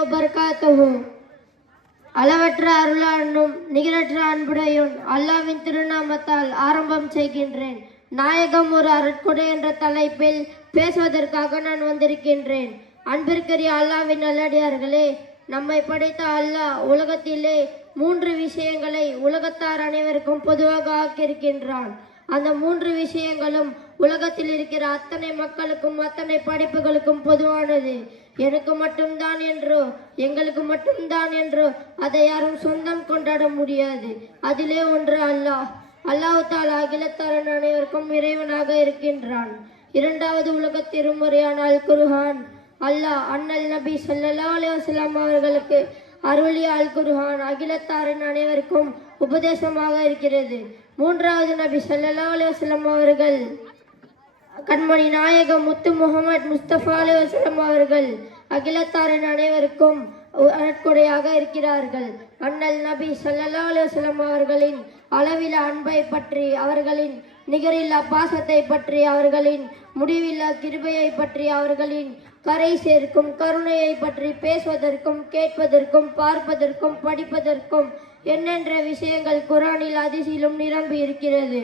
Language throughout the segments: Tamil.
வபரகாத்துஹு. அளவற்ற அருளானும் நிகரற்ற அன்புடையும் அல்லாவின் திருநாமத்தால் ஆரம்பம் செய்கின்றேன். நாயகம் ஒரு அருட்கொடை என்ற தலைப்பில் பேசுவதற்காக நான் வந்திருக்கின்றேன். அன்பிற்குரிய அல்லாவின் நல்லடியார்களே, நம்மை படைத்த அல்லாஹ் உலகத்திலே 3 விஷயங்களை உலகத்தார் அனைவருக்கும் பொதுவாக ஆக்கியிருக்கின்றான். அந்த 3 விஷயங்களும் உலகத்தில் இருக்கிற அத்தனை மக்களுக்கும் அத்தனை படைப்புகளுக்கும் பொதுவானது. எனக்கு மட்டும்தான் என்றோ எங்களுக்கு மட்டும்தான் என்றோ அதை யாரும் சொந்தம் கொண்டாட முடியாது. அதிலே ஒன்று அல்லாஹ். அல்லாஹ் தஆலா அகிலத்தார் அனைவருக்கும் இறைவனாக இருக்கின்றான். 2வது உலக திருமுறையான அல் குர்ஆன். அல்லாஹ் அண்ணல் நபி ஸல்லல்லாஹு அலைஹி வஸல்லம் அவர்களுக்கு அருளிய அல் குர்ஆன் அகிலத்தாரின் அனைவருக்கும் உபதேசமாக இருக்கிறது. 3வது நபி ஸல்லல்லாஹு அலைஹி வஸல்லம் அவர்கள் கண்மணி நாயகம் முத்து முகமது முஸ்தபா அலைஹி வஸல்லம் அவர்கள் அகிலத்தாரின் அனைவருக்கும் அருட்கொடையாக இருக்கிறார்கள். அண்ணல் நபி ஸல்லல்லாஹு அலைஹி வஸல்லம் அவர்களின் அளவில அன்பை பற்றி, அவர்களின் நிகரில்லா பாசத்தை பற்றி, அவர்களின் முடிவில்லா கிருபையை பற்றி, அவர்களின் கரை சேர்க்கும் கருணையை பற்றி பேசுவதற்கும் கேட்பதற்கும் பார்ப்பதற்கும் படிப்பதற்கும் எண்ணென்ற விஷயங்கள் குர்ஆனில் அதிசிலும் நிரம்பி இருக்கிறது.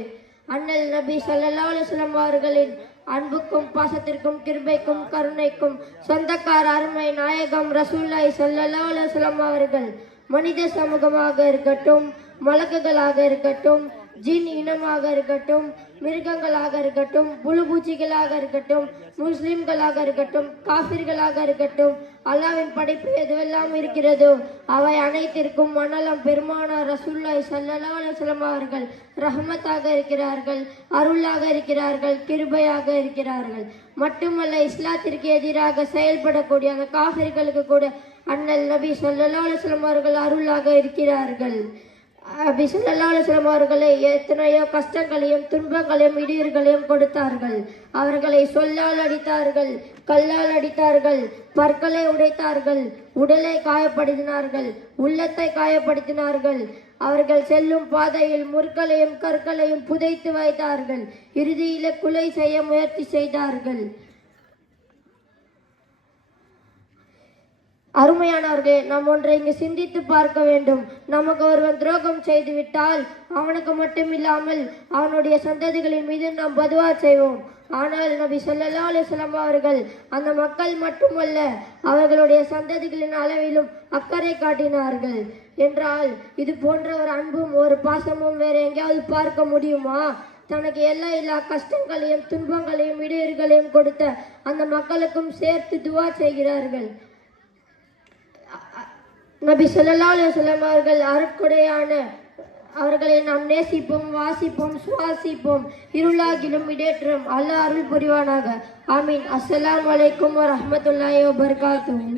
அண்ணல் நபி ஸல்லல்லாஹு அலைஹி வஸல்லம் அவர்களின் அன்புக்கும் பாசத்திற்கும் கிருபைக்கும் கருணைக்கும் சொந்தக்கார அருமை நாயகம் ரசூலுல்லாஹி ஸல்லல்லாஹு அலைஹி வஸல்லம் அவர்கள் மனித சமூகமாக இருக்கட்டும், மலக்குகளாக இருக்கட்டும், ஜின் இனமாக இருக்கட்டும், மிருகங்களாக இருக்கட்டும், புழுபூச்சிகளாக இருக்கட்டும், முஸ்லிம்களாக இருக்கட்டும், காபிர்களாக இருக்கட்டும், அல்லாஹ்வின் படைப்பு எதுவெல்லாம் இருக்கிறதோ அவை அனைத்திற்கும் மணலம் பெருமானார் ரசூலுல்லாஹி ஸல்லல்லாஹு அலைஹி வஸல்லம் அவர்கள் ரஹ்மத்தாக இருக்கிறார்கள், அருளாக இருக்கிறார்கள், கிருபையாக இருக்கிறார்கள். மட்டுமல்ல, இஸ்லாத்திற்கு எதிராக செயல்படக்கூடிய அந்த காபிர்களுக்கு கூட அண்ணல் நபி ஸல்லல்லாஹு அலைஹி வஸல்லம் அவர்கள் அருளாக இருக்கிறார்கள். நபி ஸல்லல்லாஹு அலைஹி வஸல்லம் அவர்களை எத்தனையோ கஷ்டங்களையும் துன்பங்களையும் இடையூறுகளையும் கொடுத்தார்கள். அவர்களை சொல்லால் அடித்தார்கள், கல்லால் அடித்தார்கள், பற்களை உடைத்தார்கள், உடலை காயப்படுத்தினார்கள், உள்ளத்தை காயப்படுத்தினார்கள். அவர்கள் செல்லும் பாதையில் முற்களையும் கற்களையும் புதைத்து வைத்தார்கள். இறுதியிலே கொலை செய்ய முயற்சி செய்தார்கள். அருமையானவர்களே, நாம் ஒன்றை இங்கு சிந்தித்து பார்க்க வேண்டும். நமக்கு ஒருவன் துரோகம் செய்துவிட்டால் அவனுக்கு மட்டுமில்லாமல் அவனுடைய சந்ததிகளின் மீது நாம் பதுவா செய்வோம். ஆனால் நபி ஸல்லல்லாஹு அலைஹி வஸல்லம் அவர்கள் அந்த மக்கள் மட்டுமல்ல, அவர்களுடைய சந்ததிகளின் அளவிலும் அக்கறை காட்டினார்கள். என்றால் இது போன்ற ஒரு அன்பும் ஒரு பாசமும் வேற எங்கேயாவது பார்க்க முடியுமா? தனக்கு எல்லாம் இல்லா கஷ்டங்களையும் துன்பங்களையும் இடையூறுகளையும் கொடுத்த அந்த மக்களுக்கும் சேர்த்து துவா செய்கிறார்கள். நபி ஸல்லல்லாஹு அலைஹி வஸல்லம் அவர்கள் அருட்கொடையான அவர்களை நாம் நேசிப்போம், வாசிப்போம், சுவாசிப்போம். இருளாகிலும் இடேற்றம் அல்லாஹ் அருள் புரிவானாக. ஆமீன். அஸ்ஸலாமு அலைக்கும் வரஹ்மத்துல்லாஹி வபரகாத்துஹு.